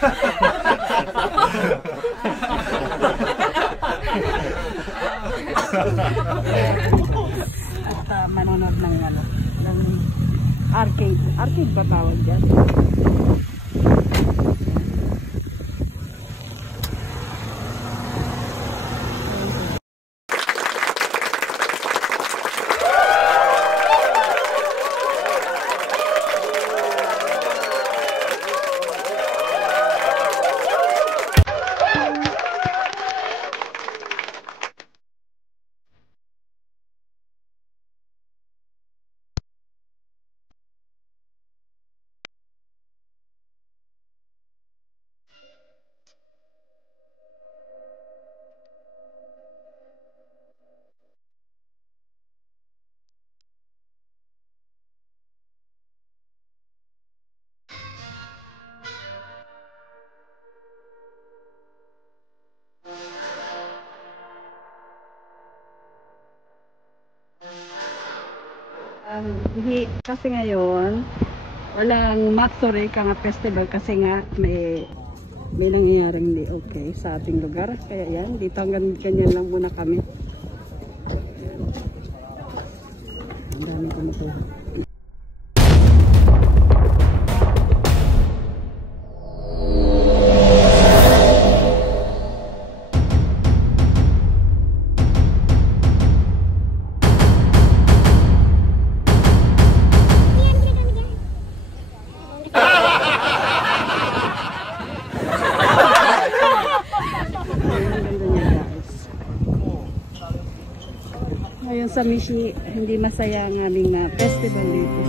At manonood ng ng arcade. Arcade ba tawag dyan? Kasi ngayon walang Matsuri Kanga Festival kasi nga may nangyayaring hindi okay sa ating lugar, kaya yan dito hanggang ganyan lang muna kami. Ang dami kumukuha. Ngayon sa Mishi, hindi masaya ang aming festival dito.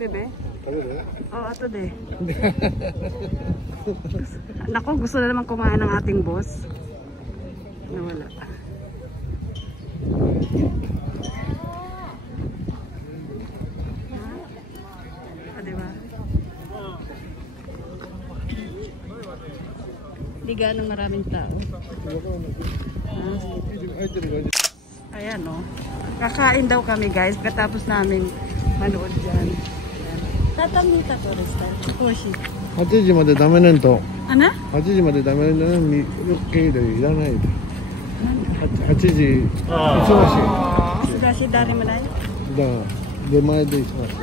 Bebe? Oo, ito de. Nako, gusto na naman kumain ng ating boss. Nawala. Diba? Hindi ganong maraming tao. Ayan o. Kakain daw kami guys. Katapos namin manood dyan. Tatamita to restaurant. Koshi. 8時までダメねんと。Ano? 8時までダメねん系でいらないで。8時忙しい。Sudah si dari mana? Da, 出前で忙しい。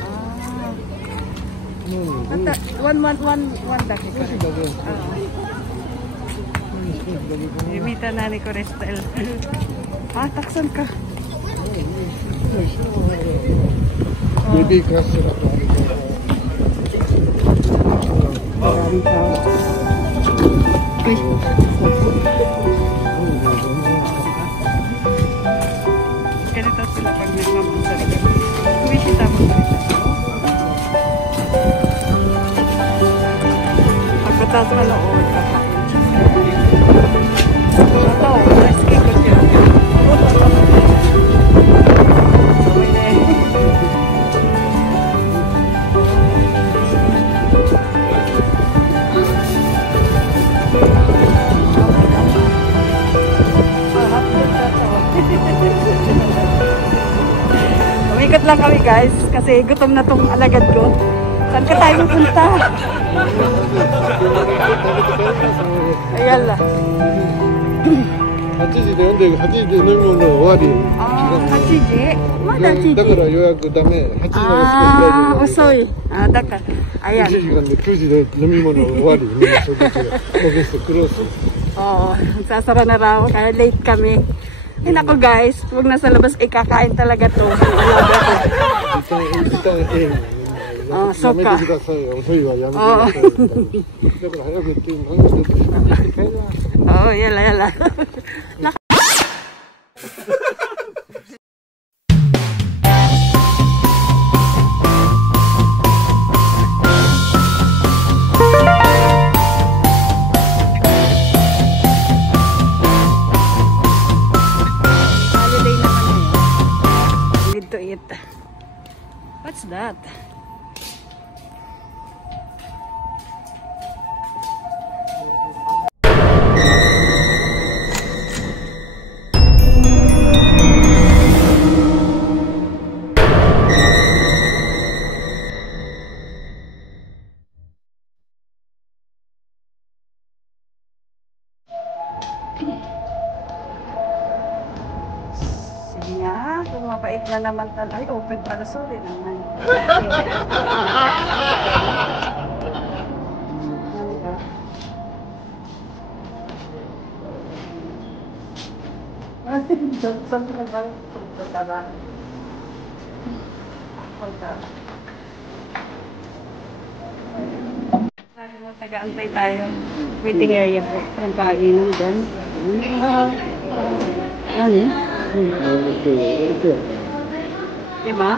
Ata, one daki ko. Imita na ni ko restaurant. Ah, taksan ka. Baby kasira to. Maraming tao. Ganito sila pag nagmamang talaga. Kumisita mo sila. Pagkatapos manood, kakain. Ito, let's keep it here. Umikat lang kami guys kasi gutom na tong alagad ko. Saan ka tayo pupunta? Ayan lang. 8時で読んで8時で飲み物終わり。ああ、8時？まだ8時。だから予約ダメ。8時までしかああ、遅い。あ、だから、ayan. 1時間で9時で飲み物終わり。みんなそれだけオーケストラクロース。Oo, sasara na raw kaya late kami. Ay nako guys, huwag nasa labas ay kakain talaga to. Ah, soka. Oh, yala yala. What's that? Sige nga, kung mabait na naman talaga. Ay, open para, sorry naman. Saan ka ba? Punta ba? Punta. Taga-antay tayo. Waiting area po. Ang kainan dyan. Ano yun? Diba?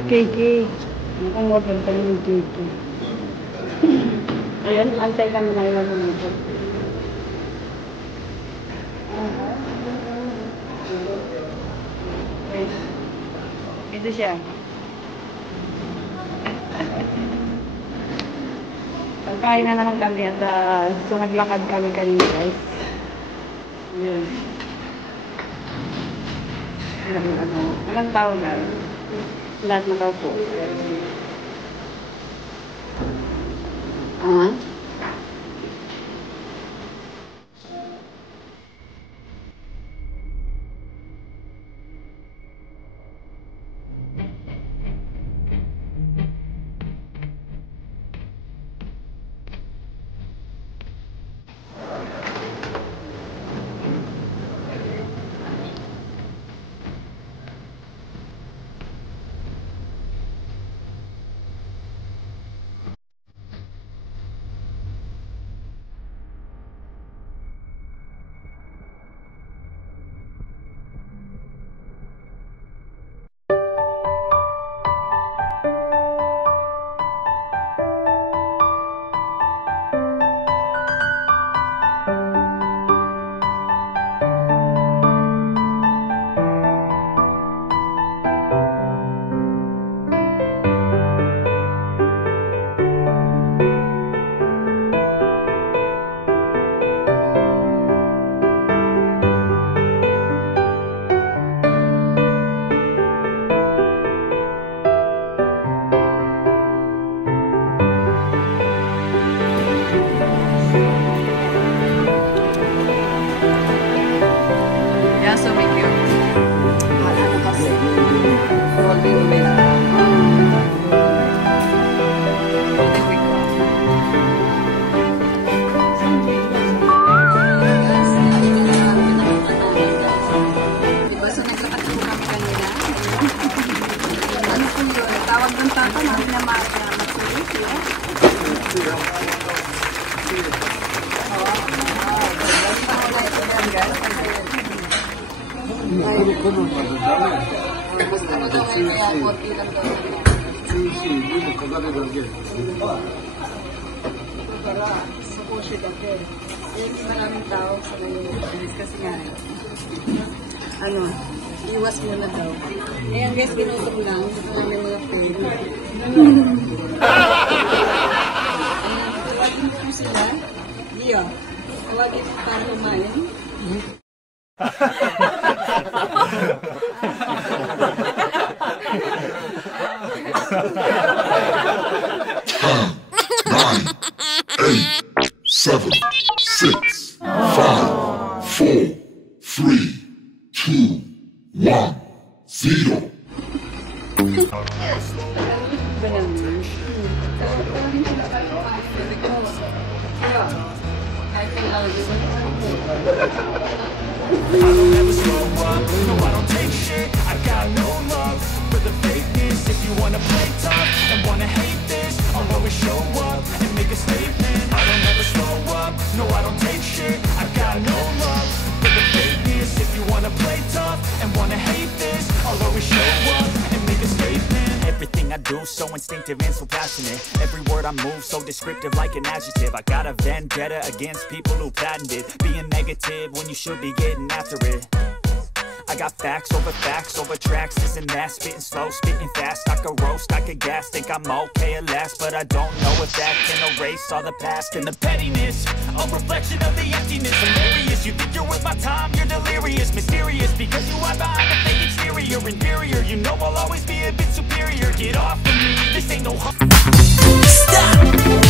Okay. Mukhang maganda yung cake. Ayun, antay kami na yung mga. Ito siya. Pagkain na naman kami at so naglakad kami kanina guys. Ayun. Ilang tao na. Lahat na daw po. Maraming tao sa ngayon kasi nga iwas muna daw. Ayan guys, binusok lang sa namin mga pain. Tawagin ko sila. Dio, tawagin mo para kumain. Seven, 6, 5, 4, 3, 2, 1, 0. I don't ever slow up, no I don't take shit. I got no love for the fakeness. If you wanna play tough and wanna hate this, I'll always show up and make a statement. I don't ever slow up, no I don't take shit. I got no love for the fakeness. If you wanna play tough and wanna hate this, I'll always show up and make a statement. Everything I do so instinctive and so passionate. Every word I move so descriptive like an adjective. I got a vendetta against people who patented being negative when you should be getting after it. I got facts over tracks, this and that. Spitting slow, spitting fast. I could roast, I could gas. Think I'm okay at last, but I don't know if that can erase all the past. And the pettiness, a reflection of the emptiness. Hilarious, you think you're worth my time, you're delirious. Mysterious, because you hide behind a fake exterior. Inferior, you know I'll always be a bit superior. Get off of me, this ain't no Stop!